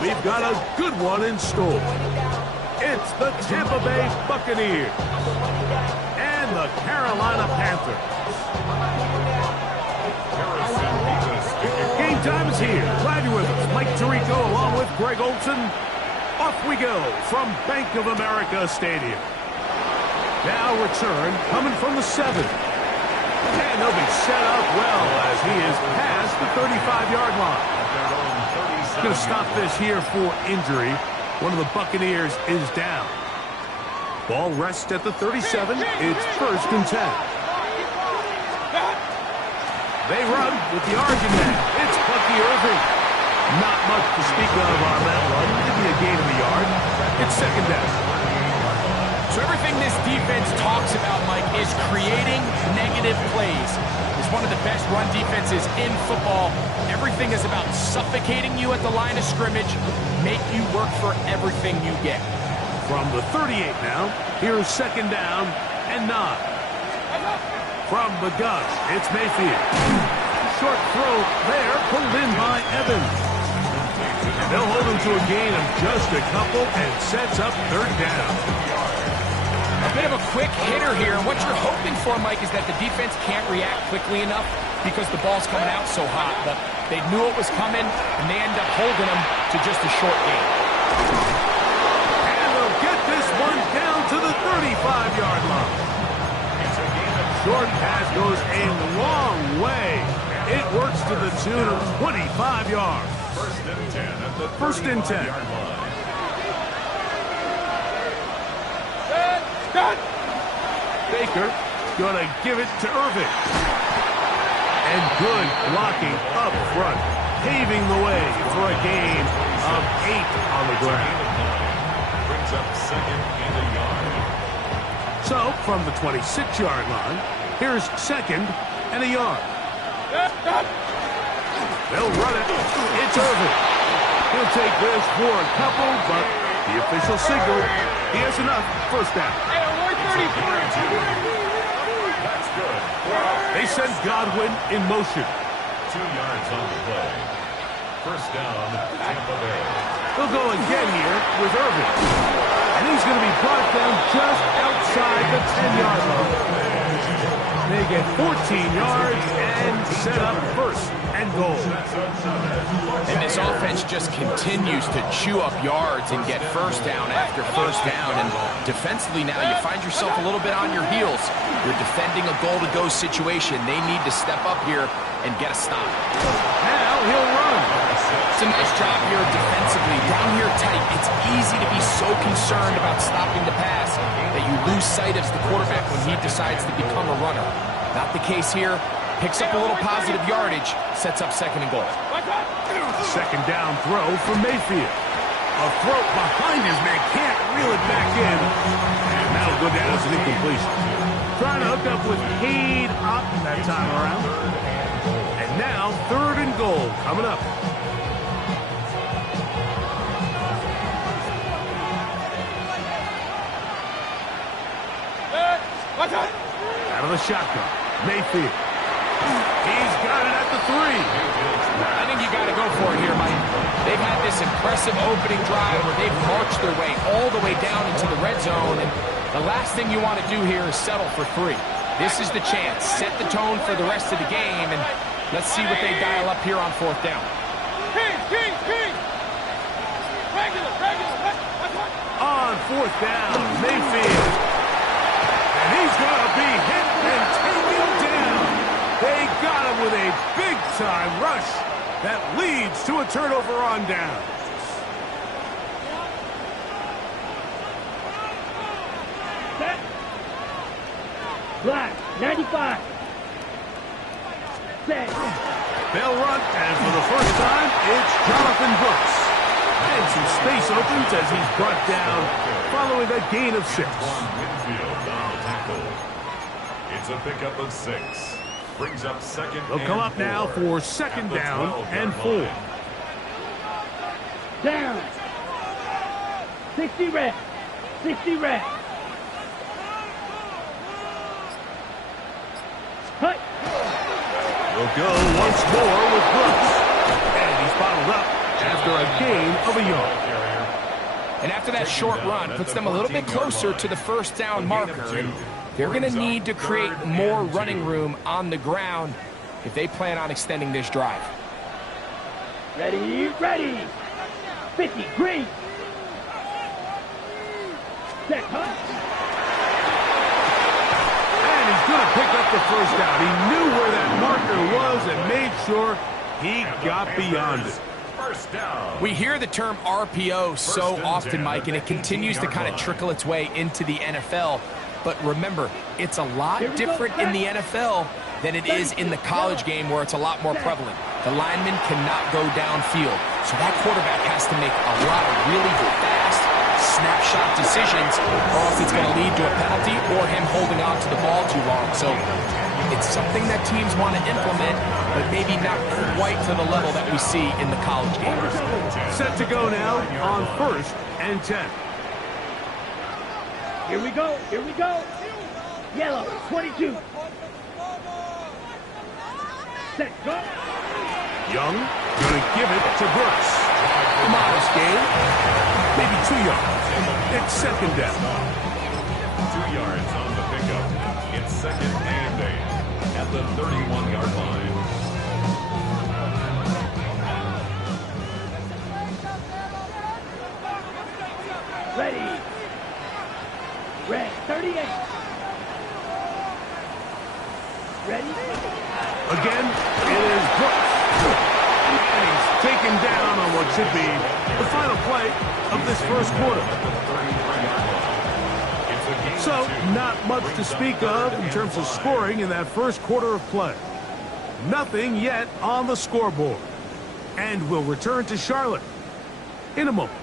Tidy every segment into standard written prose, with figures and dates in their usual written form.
we've got a good one in store. It's the Tampa Bay Buccaneers and the Carolina Panthers. Game time is here. Glad you're with us. Mike Tirico along with Greg Olson. Off we go from Bank of America Stadium. Now return coming from the 7. And they'll be set up well as he is past the 35-yard line. Going to stop this here for injury. One of the Buccaneers is down. Ball rests at the 37. It's 1st and 10. They run with the Argent man. It's Bucky Irving. Not much to speak of on that one. Maybe a gain of a yard. It's 2nd down. So everything this defense talks about, Mike, is creating negative plays. It's one of the best run defenses in football. Everything is about suffocating you at the line of scrimmage, make you work for everything you get. From the 38 now, here's 2nd down and 9. From the gun, it's Mayfield. Short throw there, pulled in by Evans. And they'll hold him to a gain of just a couple and sets up 3rd down. A bit of a quick hitter here, and what you're hoping for, Mike, is that the defense can't react quickly enough because the ball's coming out so hot. But they knew it was coming, and they end up holding them to just a short gain. And they'll get this one down to the 35-yard line. Short pass goes a long way. It works to the tune of 25 yards. 1st and 10 at the 1st and 10. Baker gonna give it to Irving. And good blocking up front, paving the way for a gain of 8 on the ground. brings up 2nd and a yard. So from the 26-yard line, here's 2nd and a yard. They'll run it. It's Irving. He'll take this for a couple, but the official signal, he has enough. 1st down. That's good. They send Godwin in motion. 2 yards on the play. 1st down, Tampa Bay. They'll go again here with Irving. And he's going to be brought down just outside the 10-yard line. They get 14 yards and set up 1st and goal. And this offense just continues to chew up yards and get 1st down after 1st down. And defensively now, you find yourself a little bit on your heels. You're defending a goal-to-go situation. They need to step up here and get a stop. Now he'll run. It's a nice job here defensively. Down here tight, it's easy to be so concerned about stopping the pass that you lose sight of the quarterback when he decides to become a runner. Not the case here. Picks up a little positive yardage, sets up 2nd and goal. 2nd down throw for Mayfield. A throw behind his man, can't reel it back in. And that'll go down as an incompletion. Trying to hook up with Cade Otton that time around. And now 3rd and goal coming up. Out of the shotgun, Mayfield. He's got it at the 3. I think you got to go for it here, Mike. They've had this impressive opening drive where they've marched their way all the way down into the red zone, and the last thing you want to do here is settle for 3. This is the chance. Set the tone for the rest of the game, and let's see what they dial up here on 4th down. On 4th down, Mayfield. And he's going to be hit and taken down. They got him with a big-time rush that leads to a turnover on down. Black, 95. Set. They'll run, and for the first time, it's Jonathan Brooks. And some space opens as he's brought down following a gain of 6. Winfield on the tackle. It's a pickup of 6. Brings up 2nd. They'll come up now for 2nd down and 4. Down. 60 reps. 60 reps. Hut. We'll go once more with Brooks. And he's bottled up after a gain of a yard. And after that short run, puts them a little bit closer to the first down marker. And they're going to need to create more running room on the ground if they plan on extending this drive. Ready, ready. 50, green. Set, hunt. And he's going to pick up the first down. He knew where that marker was and made sure he got beyond it. First down. We hear the term RPO so often, Mike, and it continues to kind of trickle its way into the NFL. But remember, it's a lot different in the NFL than it is in the college game where it's a lot more prevalent. The lineman cannot go downfield, so that quarterback has to make a lot of really fast snapshot decisions, or else it's going to lead to a penalty or him holding on to the ball too long. So it's something that teams want to implement, but maybe not quite to the level that we see in the college game. Set to go now on 1st and 10. Here we go, here we go. Yellow, 22. Set, go. Young going to give it to Brooks. A modest gain, maybe 2 yards. It's second down. 2 yards on the pickup. It's second and 8 at the 31-yard line. Ready. Red, 38. Ready. Again, it is Brooks. And he's taken down on what should be the final play of this first quarter. So, not much to speak of in terms of scoring in that first quarter of play. Nothing yet on the scoreboard. And we'll return to Charlotte in a moment.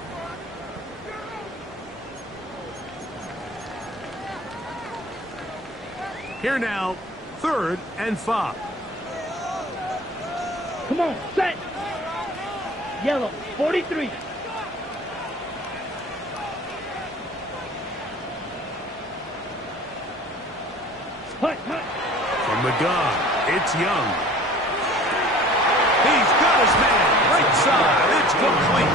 Here now, 3rd and 5. Come on, set. Yellow, 43. Hut, hut. From the gun, it's Young. He's got his man right side. It's complete.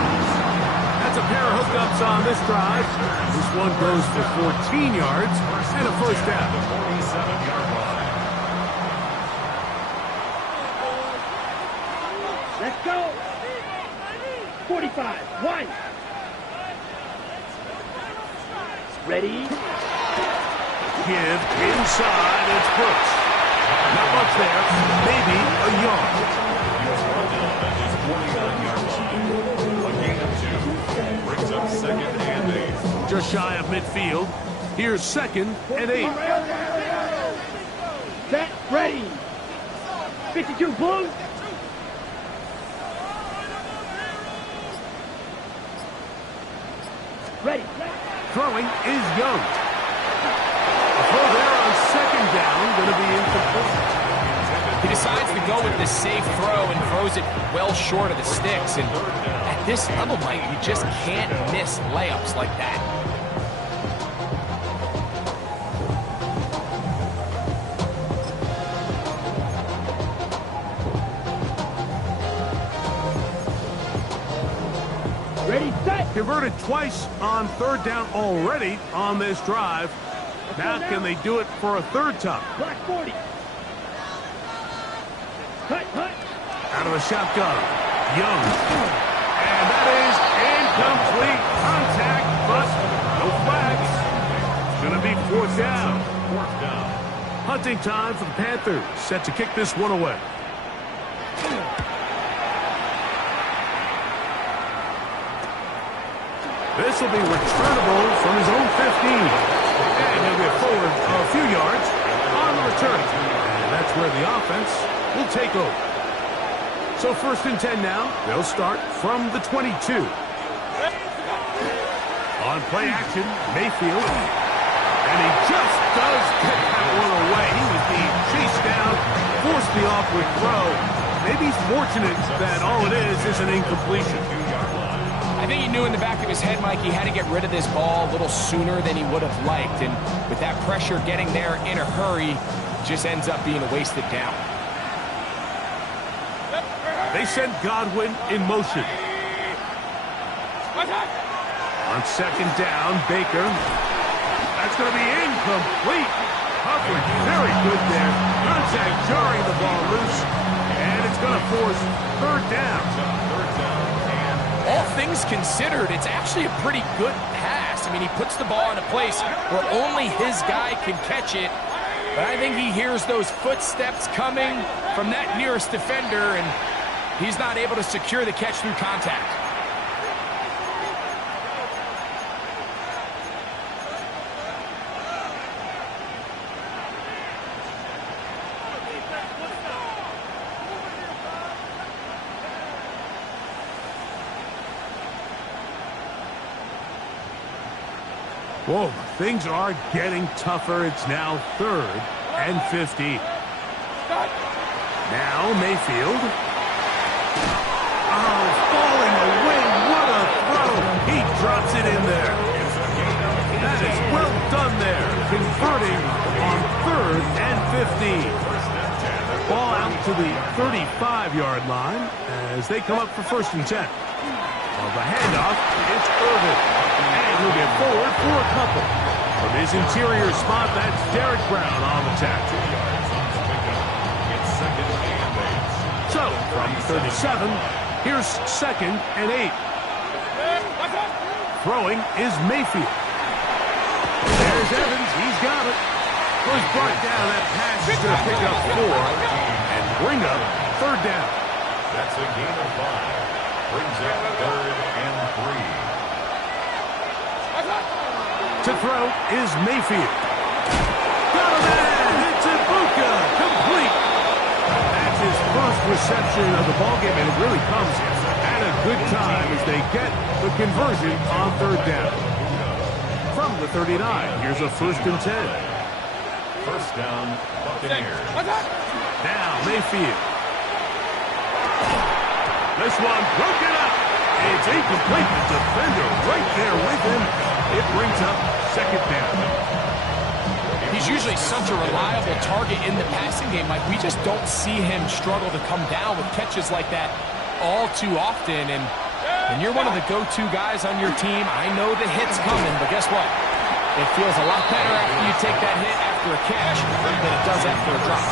That's a pair of hookups on this drive. This one goes for 14 yards and a first down. 47-yard line. Let's go. 45, 1. Ready. Give inside, it's Brooks. Not much there, maybe a yard. A gain of 2 brings up second and 8. Just shy of midfield. Here's 2nd and 8. Set, ready. 52, blue. Ready. Throwing is Young. A throw there on 2nd down, going to be incomplete. He decides to go with the safe throw and throws it well short of the sticks. And at this level, Mike, you just can't miss layups like that. Ready, set. Converted twice on 3rd down already on this drive. Now can they do it for a 3rd time? Black 40. Hut, hut. Out of the shotgun, Young. And that is incomplete. Contact, but no flags. It's going to be 4th down. 4th down. Hunting time for the Panthers, set to kick this one away. This will be returnable from his own 15. And he'll get forward a few yards on the return. And that's where the offense will take over. So 1st and 10 now. They'll start from the 22. On play action, Mayfield. And he just does get that one away. He was being chased down, forced the awkward throw. Maybe he's fortunate that all it is an incompletion. I think he knew in the back of his head, Mike, he had to get rid of this ball a little sooner than he would have liked. And with that pressure getting there in a hurry, just ends up being a wasted down. They send Godwin in motion. On second down, Baker. That's going to be incomplete. Coverage very good there. Contact jarring the ball loose. And it's going to force third down. All things considered, it's actually a pretty good pass. I mean, he puts the ball in a place where only his guy can catch it. But I think he hears those footsteps coming from that nearest defender, and he's not able to secure the catch through contact. Whoa, things are getting tougher. It's now 3rd and 50. Now Mayfield. Oh, falling away. What a throw. He drops it in there. That is well done there. Converting on 3rd and 15. Ball out to the 35-yard line as they come up for 1st and 10. Well, the handoff, it's Irvin. And he'll get forward for a couple. From his interior spot, that's Derek Brown on the tackle. So, from 37, here's 2nd and 8. Throwing is Mayfield. There's Evans. He's got it. Was brought down. That pass is going to pick up 4 and bring up 3rd down. That's a gain of 5. Brings up 3rd and 3. To throw is Mayfield. Got a man! It's Ibuka! Complete! That's his first reception of the ballgame, and it really comes at a good time as they get the conversion on 3rd down. From the 39, here's a 1st and 10. 1st down, Buccaneers. Now Mayfield. This one broken up. It's incomplete. The defender right there with him. It brings up 2nd down. He's usually such a reliable target in the passing game. Like, we just don't see him struggle to come down with catches like that all too often. And when you're one of the go-to guys on your team, I know the hit's coming, but guess what? It feels a lot better after you take that hit after a catch than it does after a drop.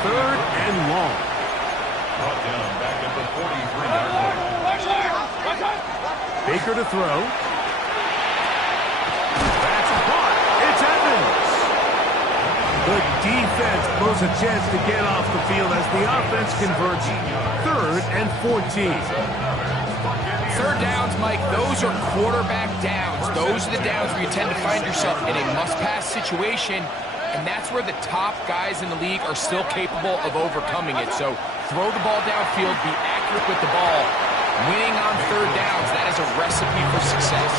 3rd and long. Brought down back at the 43-yard line. Baker to throw. That's caught. It's Evans. The defense blows a chance to get off the field as the offense converts 3rd and 14. 3rd downs, Mike, those are quarterback downs. Those are the downs where you tend to find yourself in a must-pass situation, and that's where the top guys in the league are still capable of overcoming it. So throw the ball downfield, be accurate with the ball. Winning on 3rd downs, that is a recipe for success.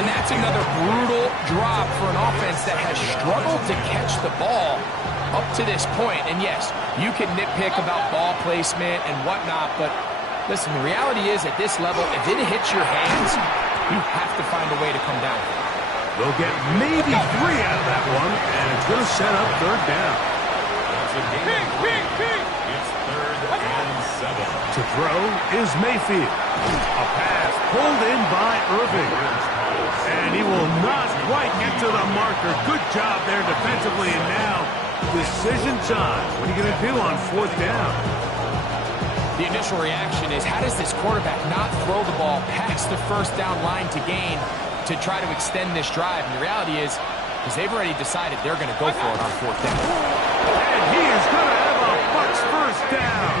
And that's another brutal drop for an offense that has struggled to catch the ball up to this point. And yes, you can nitpick about ball placement and whatnot, but listen, the reality is at this level, if it hits your hands, you have to find a way to come down. They'll get maybe 3 out of that one, and it's going to set up 3rd down. It's a gain of 3. It's 3rd and 7. To throw is Mayfield. A pass pulled in by Irving. And he will not quite get to the marker. Good job there defensively, and now decision time. What are you going to do on 4th down? The initial reaction is, how does this quarterback not throw the ball past the 1st down line to gain to try to extend this drive? And the reality is they've already decided they're going to go for it on 4th down. And he is going to have a Bucs 1st down.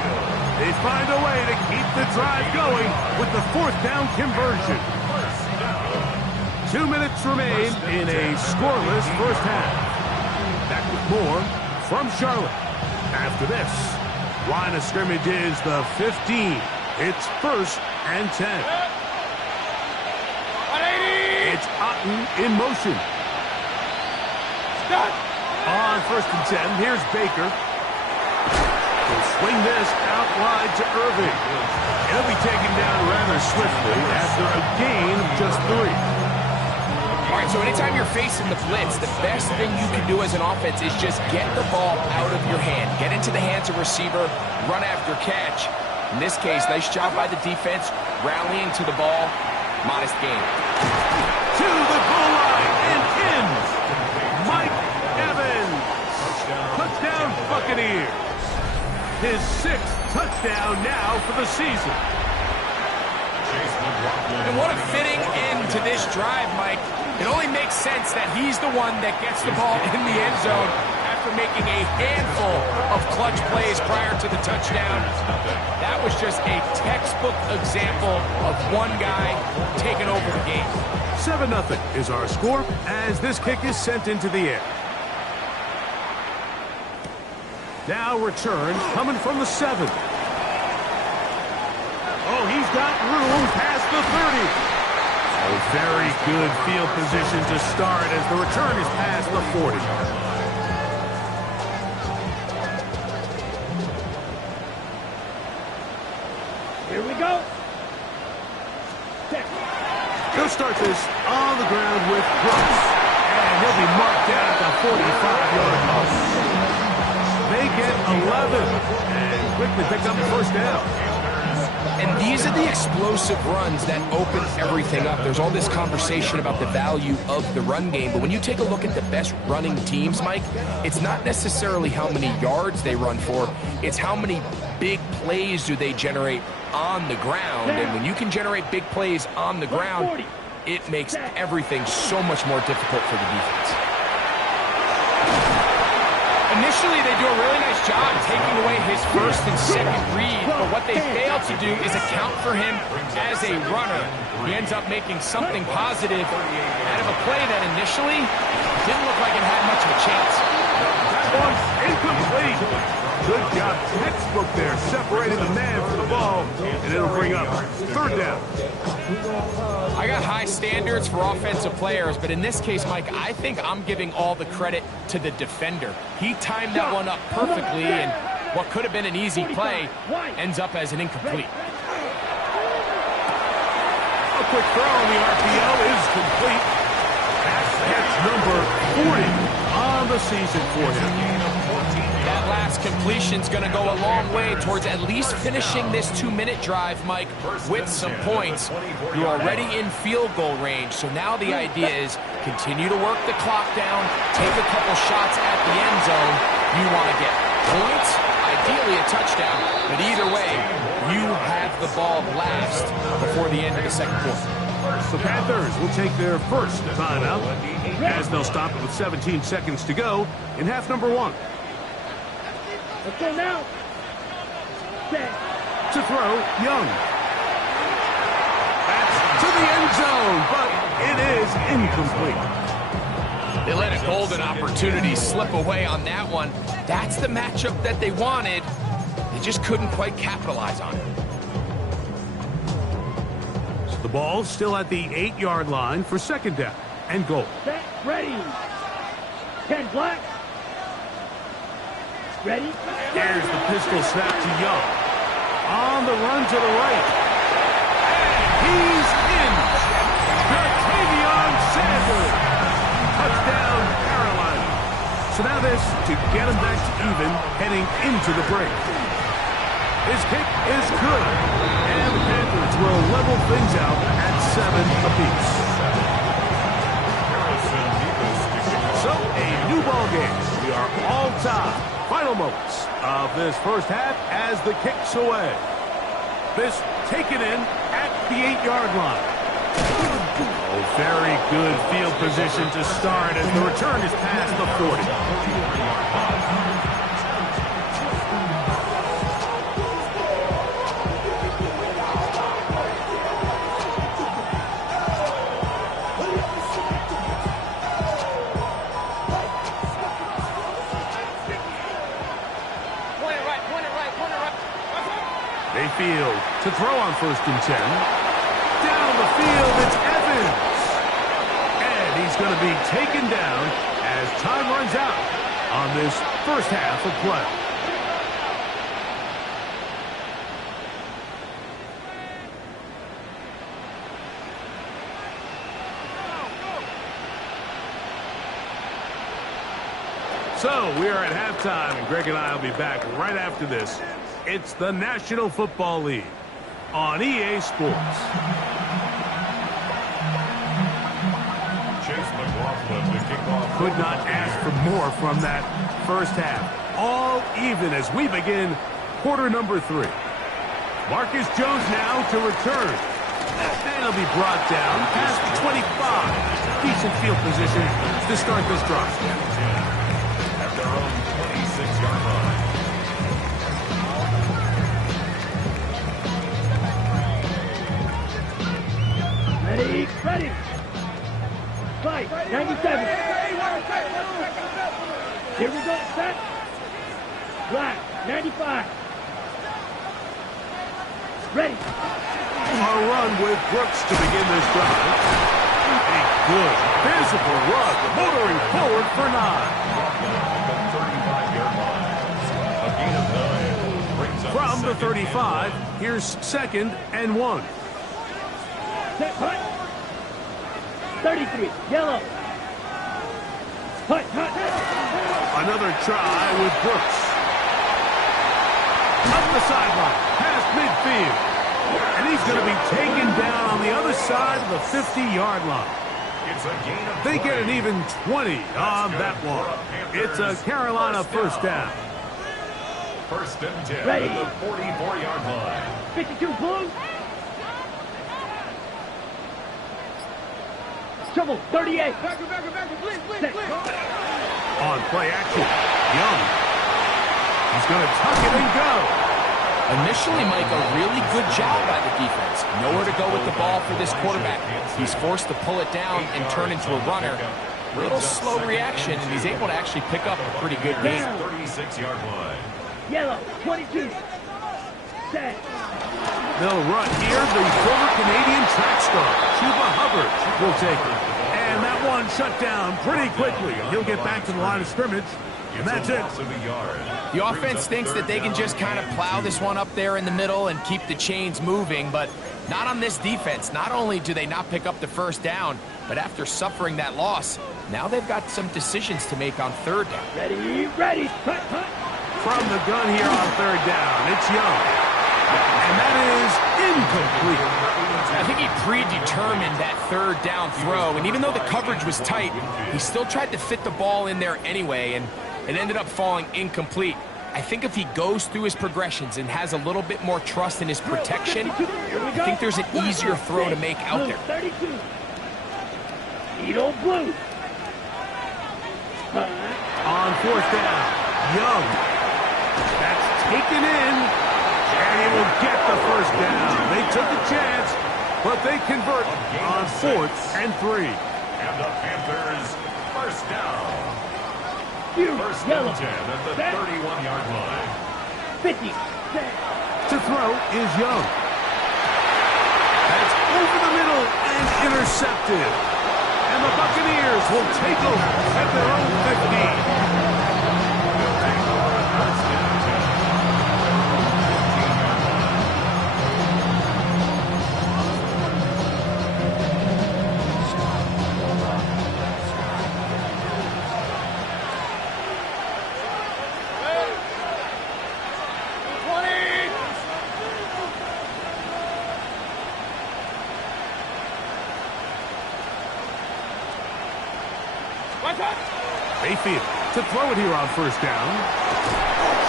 They find a way to keep the drive going with the 4th down conversion. 2 minutes remain in a scoreless 1st half. Back with more from Charlotte. After this, line of scrimmage is the 15. It's 1st and 10. It's Otten in motion. On 1st and 10, here's Baker. He'll swing this out wide to Irving. He'll be taken down rather swiftly after a gain of just 3. All right, so anytime you're facing the blitz, the best thing you can do as an offense is just get the ball out of your hand. Get into the hands of receiver, run after catch. In this case, nice job by the defense, rallying to the ball. modest gain. To the goal line and in. Mike Evans. Touchdown Buccaneers. His 6th touchdown now for the season. And what a fitting end to this drive, Mike. It only makes sense that he's the one that gets the ball in the end zone after making a handful of clutch plays prior to the touchdown. That was just a textbook example of one guy taking over the game. 7-0 is our score as this kick is sent into the air. Now return coming from the 7. Oh, he's got room past the 30. Oh, very good field position to start as the return is past the 40. Here we go. He'll start this on the ground with Brooks. And he'll be marked down at the 45-yard line. They get 11 and quickly pick up the first down. And these are the explosive runs that open everything up. There's all this conversation about the value of the run game, but when you take a look at the best running teams, Mike, it's not necessarily how many yards they run for, it's how many big plays do they generate on the ground. And when you can generate big plays on the ground, it makes everything so much more difficult for the defense. Initially, they do a really nice job taking away his first and second read, but what they fail to do is account for him as a runner. He ends up making something positive out of a play that initially didn't look like it had much of a chance. That one's incomplete. Good job, textbook there, separating the man from the ball, and it'll bring up 3rd down. I got high standards for offensive players, but in this case, Mike, I think I'm giving all the credit to the defender. He timed that one up perfectly, and what could have been an easy play ends up as an incomplete. A quick throw on the RPO is complete. That's catch number 40 on the season for him. That last completion's going to go a long way towards at least finishing this 2-minute drive, Mike, with some points. You're already in field goal range, so now the idea is continue to work the clock down, take a couple shots at the end zone. You want to get points, ideally a touchdown, but either way, you have the ball last before the end of the second quarter. The Panthers will take their first timeout as they'll stop it with 17 seconds to go in half number 1. Let's go now. To throw, Young. That's to the end zone, but it is incomplete. They let a golden opportunity slip away on that one. That's the matchup that they wanted. They just couldn't quite capitalize on it. So the ball still at the 8-yard line for 2nd down and goal. Set, ready. 10 black. Ready? Here's the pistol snap to Young. On the run to the right. And he's in. Ja'Tavion Sanders. Touchdown, Carolina. So now this to get him back to even heading into the break. His kick is good. And the Panthers will level things out at 7 apiece. So a new ball game. We are all tied. Final moments of this first half as the kick's away. This taken in at the 8-yard line. Oh, very good field position to start as the return is past the 40. Field to throw on 1st and 10. Down the field, it's Evans. And he's going to be taken down as time runs out on this first half of play. So we are at halftime, and Greg and I will be back right after this. It's the National Football League on EA Sports. could not ask for more from that first half. All even as we begin quarter number 3. Marcus Jones now to return. And he'll be brought down past the 25. Decent field position to start this drive. At their own 26-yard line. Ready, ready. Fight, 97. Here we go, set. Black, 95. Ready. A run with Brooks to begin this drive. A good physical run, motoring forward for 9. The 35-yard line. A gain of 9 brings up From the second 35, here's 2nd and 1. Set, hut. 33, yellow. Hut, hut. Another try with Brooks. Up the sideline, past midfield. And he's going to be taken down on the other side of the 50-yard line. It's a gain of They get an 20. even 20 on that one. It's a Carolina first down. First and 10 Ready. at the 44-yard line. 52, blue. Trouble, 38. Set. On play action, Young. He's going to tuck it and go. Initially, Mike, a really good job by the defense. Nowhere to go with the ball for this quarterback. He's forced to pull it down and turn into a runner. Little slow reaction, and he's able to actually pick up a pretty good gain. 36-yard line. Yellow, 22. Set. They'll run here. The former Canadian track star, Chuba Hubbard, will take it. And that one shut down pretty quickly. He'll get back to the line of scrimmage, and that's it. The offense thinks that they can just kind of plow this one up there in the middle and keep the chains moving, but not on this defense. Not only do they not pick up the first down, but after suffering that loss, now they've got some decisions to make on 3rd down. Ready, ready. Hut, hut. From the gun here on 3rd down, it's Young. And that is incomplete. I think he predetermined that 3rd down throw, and even though the coverage was tight, he still tried to fit the ball in there anyway, and it ended up falling incomplete. I think if he goes through his progressions and has a little bit more trust in his protection, I think there's an easier throw to make out there. 32. Edo blue. On 4th down, Young. That's taken in, and he will get the first down. They took a chance, but they convert on 4th and 3. And the Panthers first down. First Yellow. and 10 at the 31-yard line. 50. Set. To throw is Young. That's over the middle and intercepted. And the Buccaneers will take over at their own 15. First and 10. Mayfield to throw it here on 1st down.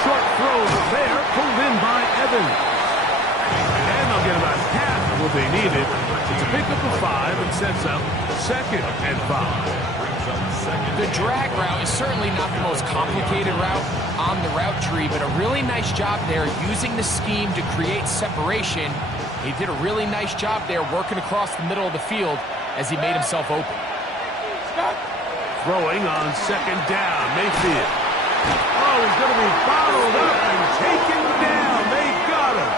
Short throw there, pulled in by Evans. And they'll get about half of what they needed. It's a pickup of 5 and sets up 2nd and 5. The drag route is certainly not the most complicated route on the route tree, but a really nice job there using the scheme to create separation. He did a really nice job there working across the middle of the field as he made himself open. Throwing on 2nd down, Mayfield. Oh, he's going to be followed up and taken down. They got him.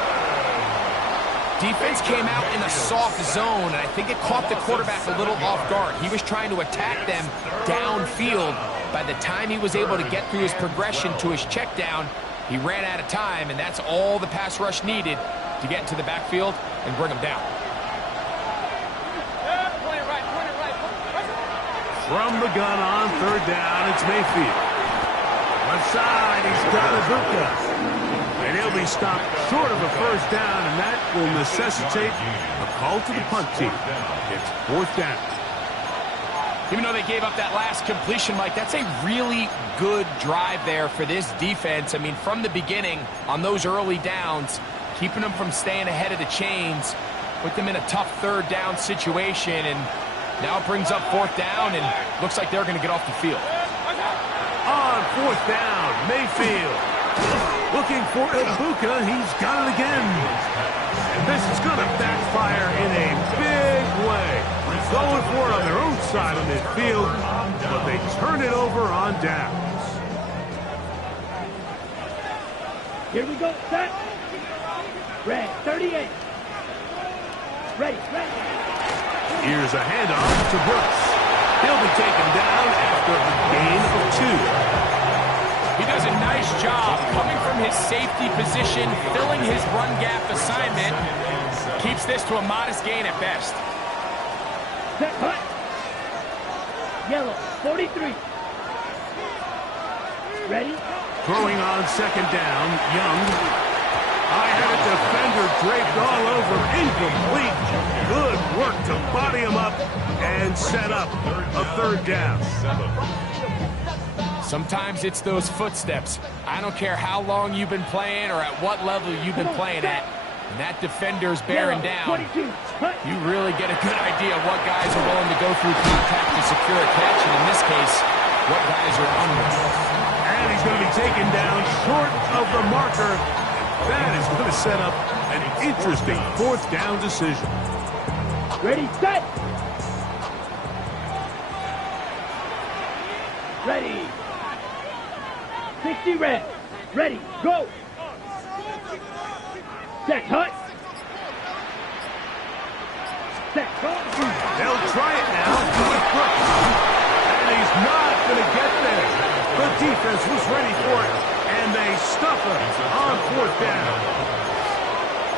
Defense came out in a soft zone, and I think it caught the quarterback a little off guard. He was trying to attack them downfield. By the time he was able to get through his progression to his check down, he ran out of time, and that's all the pass rush needed to get into the backfield and bring him down. From the gun on 3rd down, it's Mayfield. Left side, he's got Ibuka. And he'll be stopped short of a first down, and that will necessitate a call to the punt team. It's 4th down. Even though they gave up that last completion, Mike, that's a really good drive there for this defense. I mean, from the beginning, on those early downs, keeping them from staying ahead of the chains, put them in a tough third down situation, and now it brings up fourth down, and looks like they're going to get off the field. On fourth down, Mayfield looking for Ibuka. He's got it again. And this is going to backfire in a big way. Going for it on their own side of midfield, but they turn it over on downs. Here we go, set. Red, 38. Ready. Here's a handoff to Brooks. He'll be taken down after a gain of 2. He does a nice job coming from his safety position, filling his run gap assignment. Keeps this to a modest gain at best. Set, hut. Yellow, 43. Ready? Throwing on second down, Young. I had a defender draped all over, incomplete. Good work to body him up and set up a third down. Sometimes it's those footsteps. I don't care how long you've been playing or at what level you've been playing at. And that defender's bearing down. You really get a good idea of what guys are willing to go through contact to secure a catch, and in this case, what guys are under. And he's going to be taken down short of the marker. That is going to set up an interesting fourth down decision. Ready, set. Ready. 60 red. Ready, go. Set, hut. Set, go. They'll try it now with Brooks. And he's not going to get there. The defense was ready for it, and they stuff it on fourth down.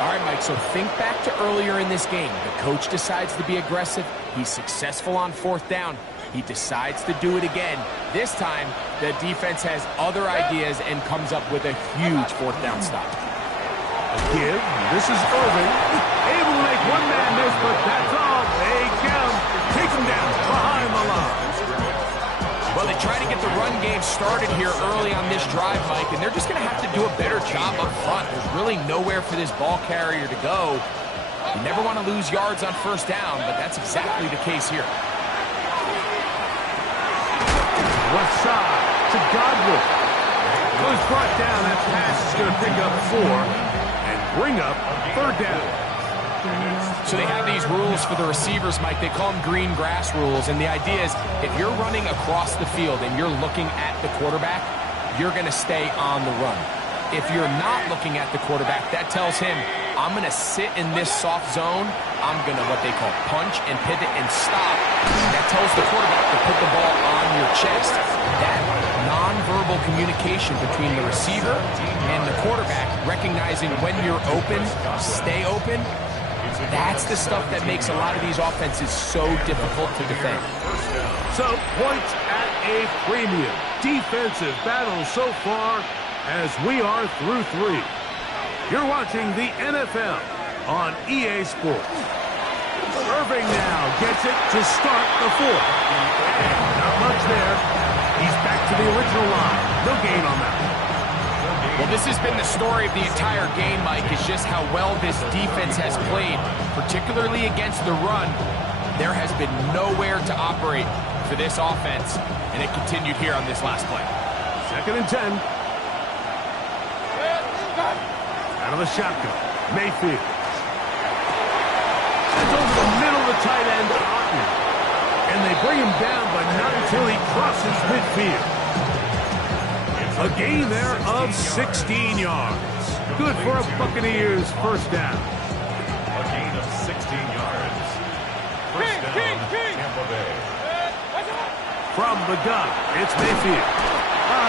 All right, Mike, so think back to earlier in this game. The coach decides to be aggressive. He's successful on fourth down. He decides to do it again. This time, the defense has other ideas and comes up with a huge fourth down stop. Give. This is Irvin. Able to make one man miss, but that's all. They get him. Take him down behind the line. Well, they try to get the run game started here early on this drive, Mike, and they're just going to have to do a better job up front. There's really nowhere for this ball carrier to go. You never want to lose yards on first down, but that's exactly the case here. Left side to Godwin. Goes brought down. That pass is going to pick up 4 and bring up third down. So they have these rules for the receivers, Mike. They call them green grass rules. And the idea is if you're running across the field and you're looking at the quarterback, you're going to stay on the run. If you're not looking at the quarterback, that tells him, I'm going to sit in this soft zone. I'm going to what they call punch and pivot and stop. That tells the quarterback to put the ball on your chest. That nonverbal communication between the receiver and the quarterback, recognizing when you're open, stay open, that's the stuff that makes a lot of these offenses so difficult to defend. So, points at a premium. Defensive battle so far as we are through 3. You're watching the NFL on EA Sports. Irving now gets it to start the 4th. Not much there. He's back to the original line. No gain on that. Well, this has been the story of the entire game, Mike, is just how well this defense has played, particularly against the run. There has been nowhere to operate for this offense, and it continued here on this last play. 2nd and 10. Out of the shotgun, Mayfield. It's over the middle of the tight end, Otten. And they bring him down, but not until he crosses midfield. A gain there of 16 yards. Good for a Buccaneers first down. A gain of 16 yards. First down, Tampa Bay. From the gun, it's Mayfield.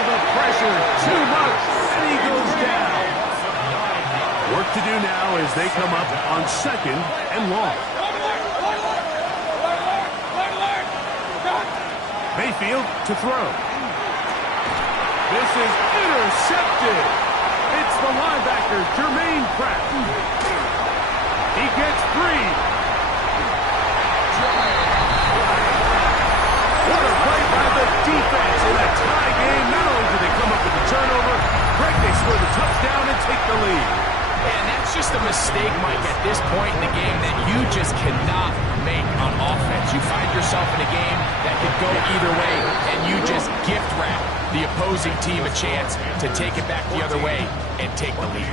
The pressure, too much, and he goes down. Work to do now as they come up on 2nd and long. Mayfield to throw. This is intercepted. It's the linebacker, Jermaine Pratt. He gets 3. take the lead. And that's just a mistake, Mike, at this point in the game that you just cannot make on offense. You find yourself in a game that could go either way, and you just gift wrap the opposing team a chance to take it back the other way and take the lead.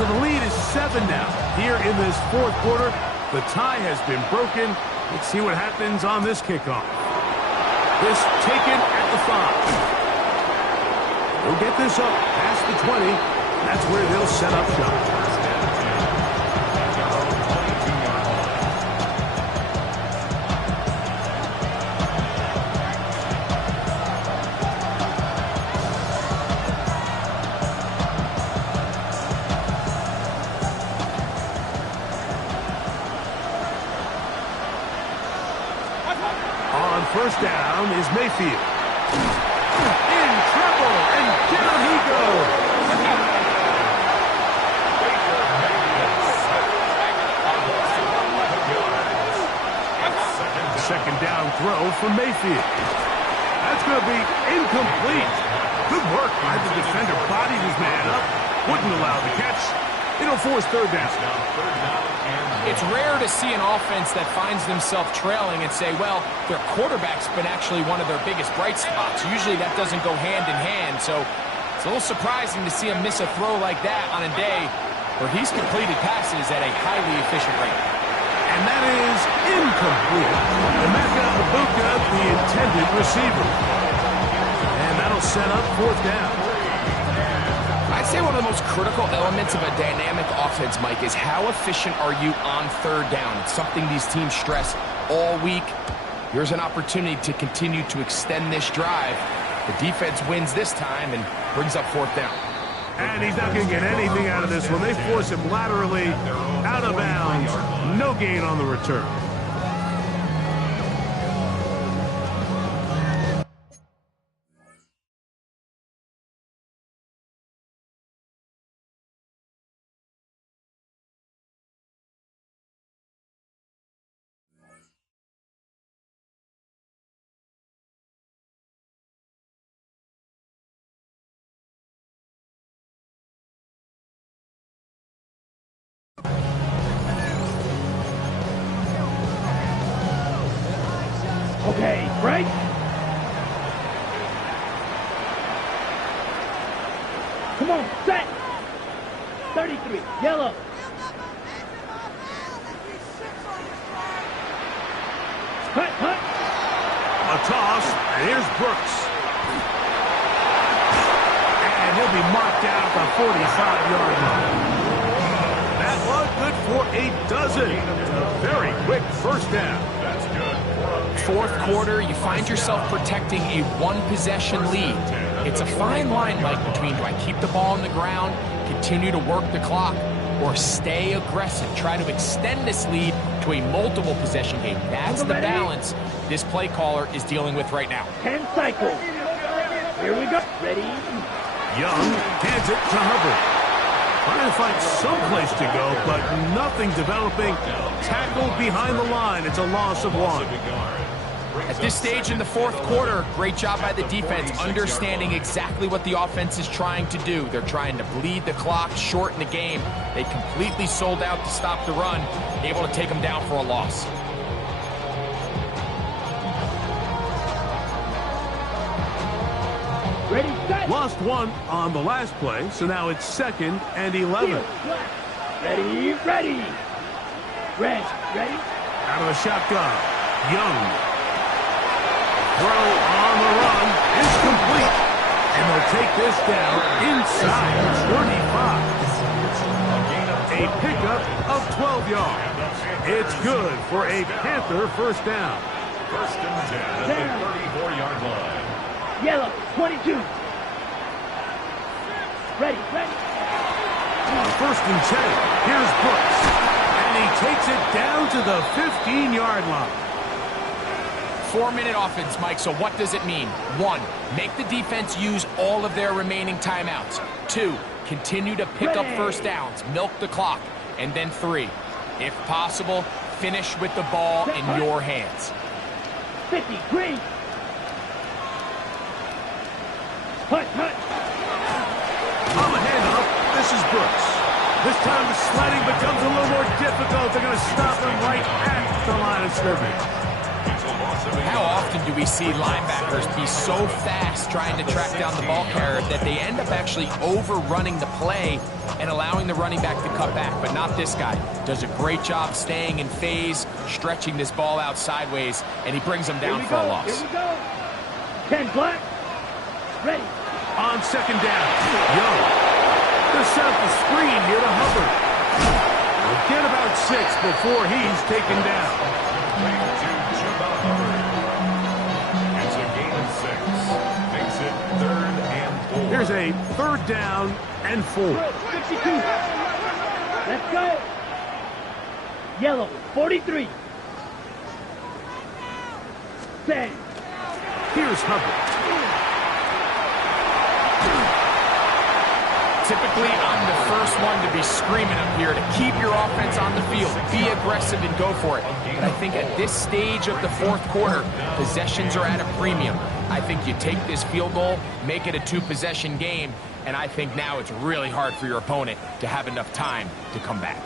So the lead is 7 now. Here in this fourth quarter, the tie has been broken. Let's see what happens on this kickoff. This taken at the 5. They'll get this up past the 20. That's where they'll set up shop. First down is Mayfield. In trouble, and down he goes. Second down throw from Mayfield. That's going to be incomplete. Good work by the defender. Bodied his man up. Wouldn't allow the catch. It'll force third down. It's rare to see an offense that finds themselves trailing and say, well, their quarterback's been actually one of their biggest bright spots. Usually that doesn't go hand in hand, so it's a little surprising to see him miss a throw like that on a day where he's completed passes at a highly efficient rate. And that is incomplete. Emeka Ibuka, the intended receiver. And that'll set up fourth down. I'd say one of the most critical elements of a dynamic offense, Mike, is how efficient are you on third down. It's something these teams stress all week. Here's an opportunity to continue to extend this drive. The defense wins this time and brings up fourth down. And he's not going to get anything out of this one. They force him laterally out of bounds. No gain on the return. Okay, break. Come on, set. 33, yellow. Cut, cut. A toss, and here's Brooks. And he'll be marked down at the 45-yard line. That was good for a dozen. A very quick first down. That's good. Fourth quarter, you find yourself protecting a one-possession lead. It's a fine line, Mike, between do I keep the ball on the ground, continue to work the clock, or stay aggressive, try to extend this lead to a multiple possession game. That's the balance this play caller is dealing with right now. 10 cycles. Here we go. Ready? Young hands it to Hubbard. Trying to find some place to go, but nothing developing. Tackled behind the line. It's a loss of 1. At this stage in the fourth quarter, great job by the defense, understanding exactly what the offense is trying to do. They're trying to bleed the clock, shorten the game. They completely sold out to stop the run, able to take them down for a loss. Ready, set. Lost 1 on the last play, so now it's 2nd and 11. Ready, ready. Red, ready. Out of the shotgun, Young. Throw on the run is complete. And they'll take this down inside 25. A pickup of 12 yards. It's good for a Panther first down. First and 10 at the 34-yard line. Yellow, 22. Ready, ready. First and 10. Here's Brooks. And he takes it down to the 15-yard line. 4-minute offense, Mike, so what does it mean? 1, make the defense use all of their remaining timeouts. 2, continue to pick up first downs, milk the clock. And then 3, if possible, finish with the ball in your hands. 50, green. versus Brooks. This time the sledding becomes a little more difficult. They're going to stop him right at the line of scrimmage. How often do we see linebackers be so fast trying to track down the ball carrier that they end up actually overrunning the play and allowing the running back to cut back? But not this guy. Does a great job staying in phase, stretching this ball out sideways, and he brings them down for a loss. Here we go. 10 black. Ready. On second down, Young. They're set up the screen here to Hubbard. We'll get about 6 before he's taken down. It's a gain of 6. Makes it 3rd and 4. Here's a 3rd down and 4. 52. Let's go. Yellow, 43. Set. Here's Hubbard. Typically, I'm the first one to be screaming up here to keep your offense on the field. Be aggressive and go for it. But I think at this stage of the 4th quarter, possessions are at a premium. I think you take this field goal, make it a 2-possession game, and I think now it's really hard for your opponent to have enough time to come back.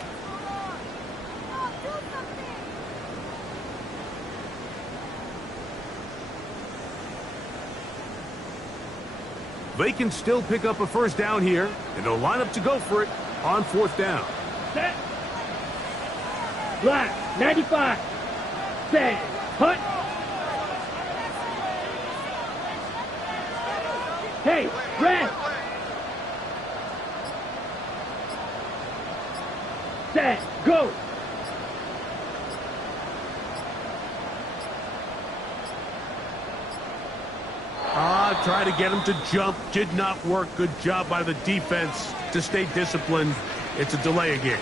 They can still pick up a 1st down here, and they'll line up to go for it on 4th down. Set. Black, 95. Set. Hunt. Hey, red. Set. Go. Try to get him to jump. Did not work. Good job by the defense to stay disciplined. It's a delay again.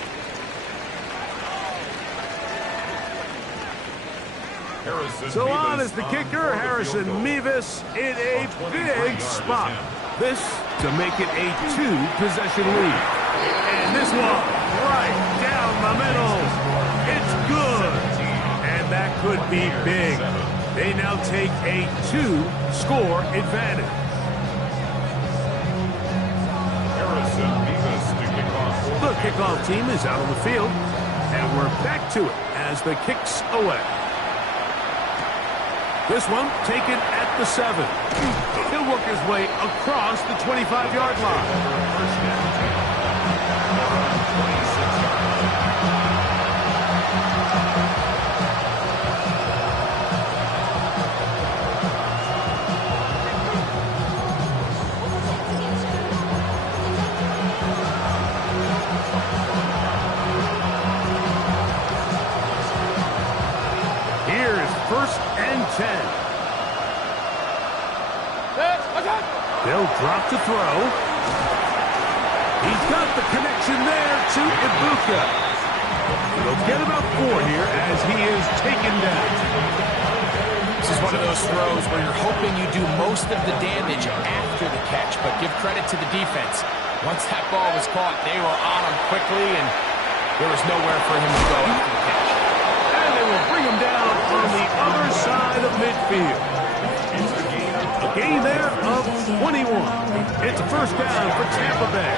So on is the kicker, Harrison Mevis, in a big spot. This to make it a 2-possession lead. And this one right down the middle. It's good. And that could be big. They now take a 2-score advantage. The kickoff team is out on the field, and we're back to it as the kick's away. This one taken at the 7. He'll work his way across the 25-yard line. First and 10. They'll drop to throw. He's got the connection there to Ibuka. They'll get about 4 here as he is taken down. This is one of those throws where you're hoping you do most of the damage after the catch, but give credit to the defense. Once that ball was caught, they were on him quickly, and there was nowhere for him to go after the catch. And they will bring him down on the other side of midfield. A gain there of 21. It's a 1st down for Tampa Bay.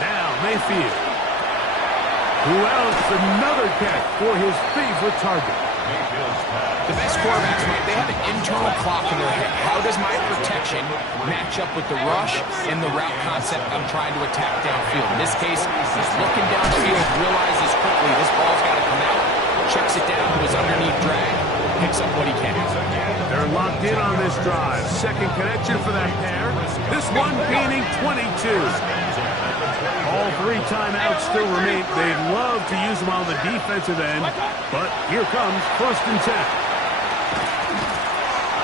Now Mayfield. Who else? Another catch for his favorite target. The best quarterbacks, Mike, they have an internal clock in their head. How does my protection match up with the rush and the route concept I'm trying to attack downfield? In this case, he's looking downfield, realizes quickly this ball's got to come out, checks it down to his underneath drag, picks up what he can. They're locked in on this drive. Second connection for that pair. This one gaining 22. All 3 timeouts still remain. They'd love to use them on the defensive end, but here comes 1st and 10.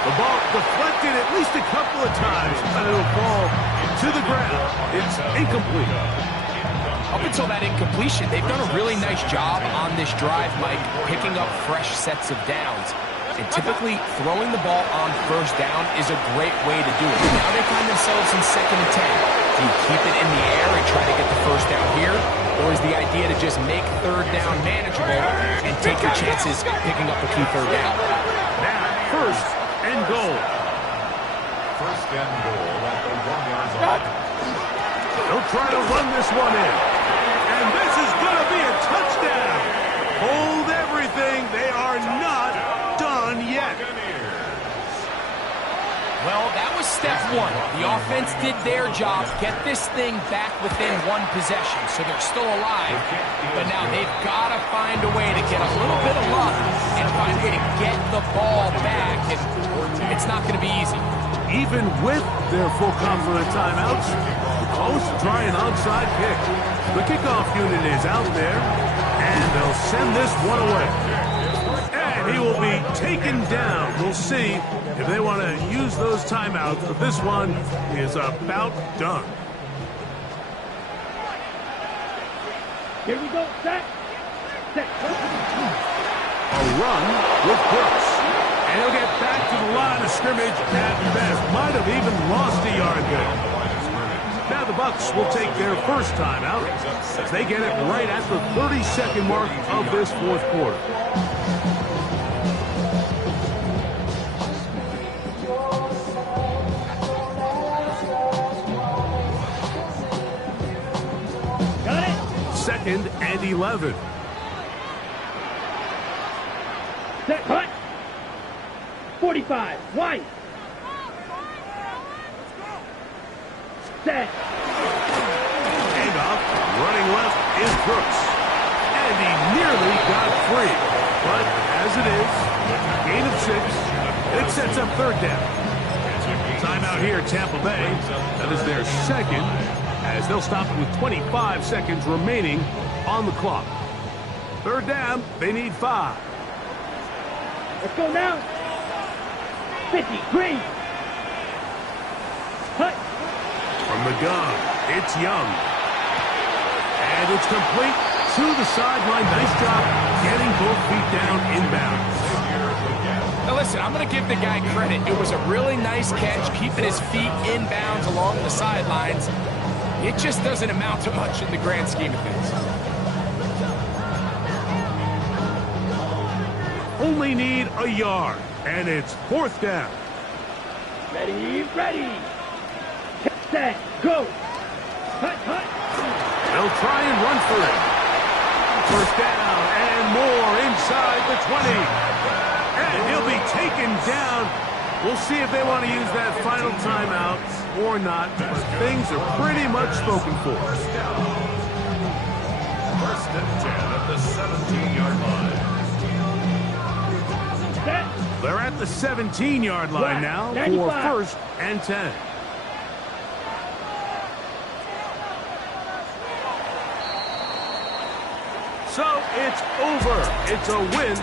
The ball deflected at least a couple of times, and it'll fall to the ground. It's incomplete. Up until that incompletion, they've done a really nice job on this drive, Mike, picking up fresh sets of downs. And typically, throwing the ball on 1st down is a great way to do it. Now they find themselves in 2nd and 10. Do you keep it in the air and try to get the 1st down here? Or is the idea to just make 3rd down manageable and take your chances picking up a key 3rd down? Now, 1st and goal. First and goal at the 1-yard line. They'll try to run this one in. And this is going to be a touchdown. Hold everything. They are not done yet. Well, that was step one. The offense did their job, get this thing back within one possession, so they're still alive. But now they've got to find a way to get a little bit of luck and find a way to get the ball back, and it's not going to be easy. Even with their full complement of timeouts, the Colts try an onside kick. The kickoff unit is out there, and they'll send this one away. And he will be taken down. We'll see if they want to use those timeouts, but this one is about done. Here we go. Set. A run with Brooks. And he'll get back to the line of scrimmage at best. Might have even lost a yard there. Now the Bucs will take their first timeout as they get it right at the 30-second mark of this fourth quarter. Got it. 2nd and 11. Set. Cut. 45. Wide. Set. Handoff. Running left is Brooks. And he nearly got free. But as it is, gain of 6, it sets up third down. Timeout here, Tampa Bay. That is their second, as they'll stop it with 25 seconds remaining on the clock. Third down, they need 5. Let's go now. 50. Green. Cut. From the gun, it's Young. And it's complete to the sideline. Nice job getting both feet down inbounds. Now listen, I'm going to give the guy credit. It was a really nice catch, keeping his feet inbounds along the sidelines. It just doesn't amount to much in the grand scheme of things. Only need a yard, and it's 4th down. Ready. Set. Go. Cut. They'll try and run for it. First down and more inside the 20. And he'll be taken down. We'll see if they want to use that final timeout or not. Things are pretty much spoken for. First and 10 at the 17-yard line. Set. They're at the 17-yard line now for 95. 1st and 10. So it's over. It's a win.